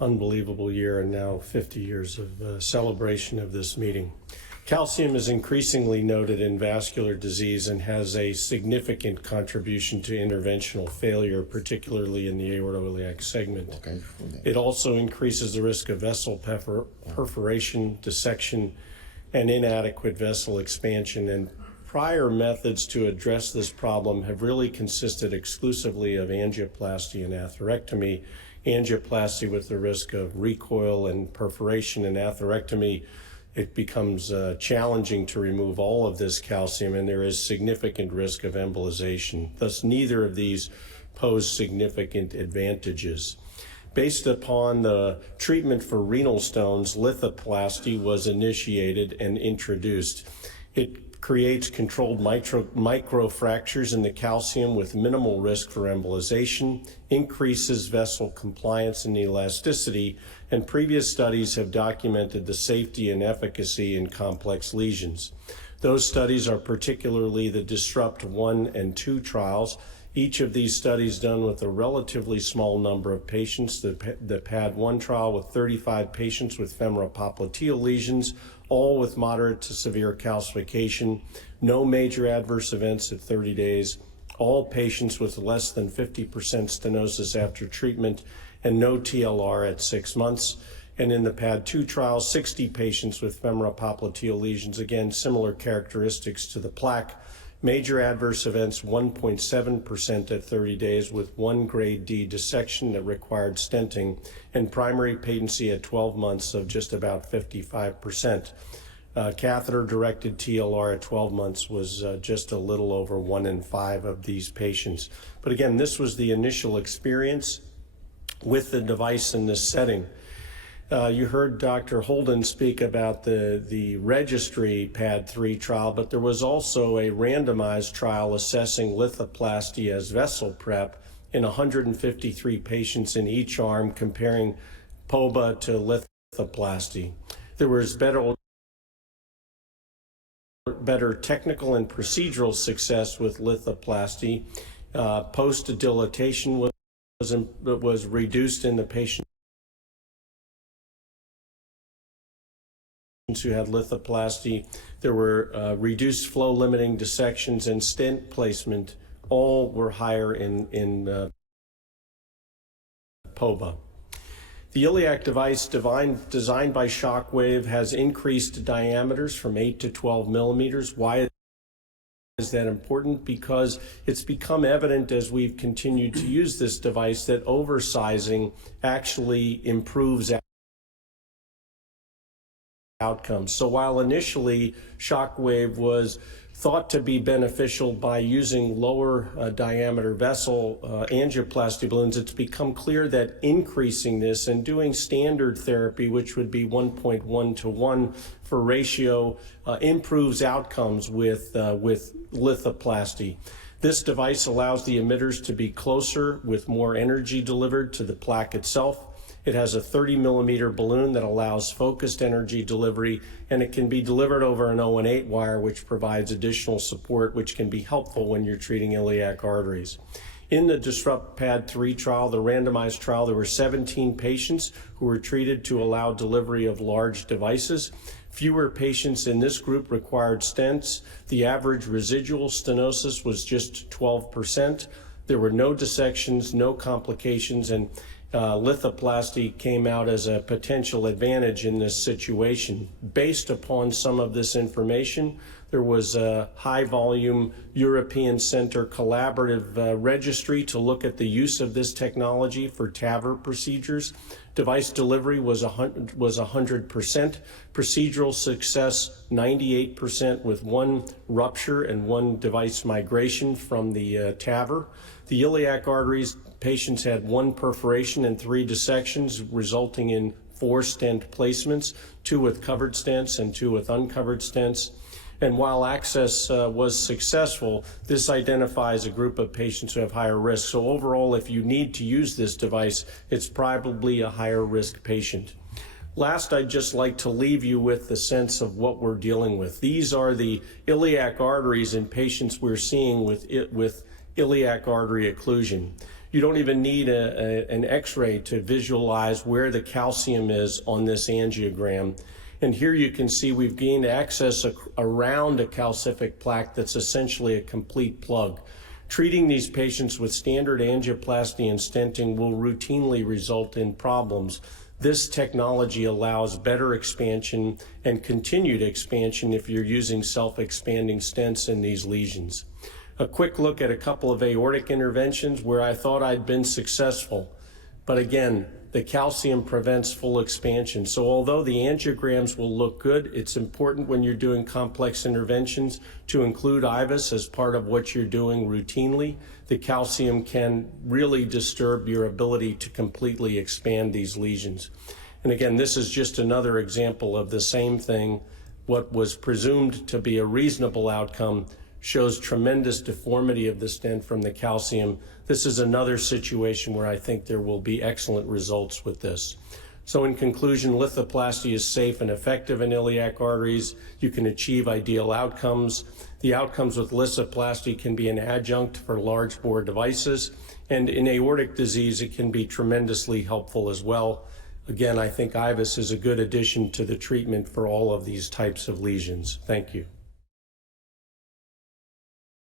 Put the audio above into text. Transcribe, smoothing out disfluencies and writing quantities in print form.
unbelievable year and now 50 years of celebration of this meeting. Calcium is increasingly noted in vascular disease and has a significant contribution to interventional failure, particularly in the aortoiliac segment. Okay. It also increases the risk of vessel perforation, dissection, and inadequate vessel expansion. And prior methods to address this problem have really consisted exclusively of angioplasty and atherectomy. Angioplasty with the risk of recoil and perforation, and atherectomy, it becomes challenging to remove all of this calcium, and there is significant risk of embolization. Thus, neither of these pose significant advantages. Based upon the treatment for renal stones, lithoplasty was initiated and introduced. It creates controlled microfractures in the calcium with minimal risk for embolization, increases vessel compliance and elasticity, and previous studies have documented the safety and efficacy in complex lesions. Those studies are particularly the Disrupt 1 and 2 trials. Each of these studies done with a relatively small number of patients. The PAD 1 trial with 35 patients with femoral popliteal lesions, all with moderate to severe calcification, no major adverse events at 30 days, all patients with less than 50% stenosis after treatment, and no TLR at 6 months. And in the PAD 2 trial, 60 patients with femoral popliteal lesions, again, similar characteristics to the plaque. Major adverse events, 1.7% at 30 days with 1 grade D dissection that required stenting, and primary patency at 12 months of just about 55%. Catheter-directed TLR at 12 months was just a little over 1 in 5 of these patients. But again, this was the initial experience with the device in this setting. You heard Dr. Holden speak about the registry PAD 3 trial, but there was also a randomized trial assessing lithoplasty as vessel prep in 153 patients in each arm, comparing POBA to lithoplasty. There was better technical and procedural success with lithoplasty. Post-dilatation was reduced in the patient who had lithoplasty. There were reduced flow limiting dissections and stent placement. All were higher in POBA. The iliac device designed by Shockwave has increased diameters from 8 to 12 millimeters. Why is that important? Because it's become evident as we've continued to use this device that oversizing actually improves outcomes. So while initially Shockwave was thought to be beneficial by using lower diameter vessel angioplasty balloons, it's become clear that increasing this and doing standard therapy, which would be 1.1 to 1 for ratio, improves outcomes with lithoplasty. This device allows the emitters to be closer with more energy delivered to the plaque itself. It has a 30 millimeter balloon that allows focused energy delivery, and it can be delivered over an 0-8 wire, which provides additional support, which can be helpful when you're treating iliac arteries. In the Disrupt PAD 3 trial, the randomized trial, there were 17 patients who were treated to allow delivery of large devices. Fewer patients in this group required stents. The average residual stenosis was just 12%. There were no dissections, no complications, and lithoplasty came out as a potential advantage in this situation. Based upon some of this information, there was a high-volume European Center collaborative registry to look at the use of this technology for TAVR procedures. Device delivery was 100%. Procedural success, 98%, with 1 rupture and 1 device migration from the TAVR. The iliac arteries, patients had 1 perforation and 3 dissections, resulting in 4 stent placements, 2 with covered stents and 2 with uncovered stents. And while access was successful, this identifies a group of patients who have higher risk. So overall, if you need to use this device, it's probably a higher risk patient. Last, I'd just like to leave you with the sense of what we're dealing with. These are the iliac arteries in patients we're seeing with iliac artery occlusion. You don't even need an x-ray to visualize where the calcium is on this angiogram. And here you can see we've gained access around a calcific plaque that's essentially a complete plug. Treating these patients with standard angioplasty and stenting will routinely result in problems. This technology allows better expansion and continued expansion if you're using self-expanding stents in these lesions. A quick look at a couple of aortic interventions where I thought I'd been successful. But again, the calcium prevents full expansion. So although the angiograms will look good, it's important when you're doing complex interventions to include IVUS as part of what you're doing routinely. The calcium can really disturb your ability to completely expand these lesions. And again, this is just another example of the same thing. What was presumed to be a reasonable outcome shows tremendous deformity of the stent from the calcium. This is another situation where I think there will be excellent results with this. So in conclusion, lithoplasty is safe and effective in iliac arteries. You can achieve ideal outcomes. The outcomes with lithoplasty can be an adjunct for large bore devices. And in aortic disease, it can be tremendously helpful as well. Again, I think IVUS is a good addition to the treatment for all of these types of lesions. Thank you.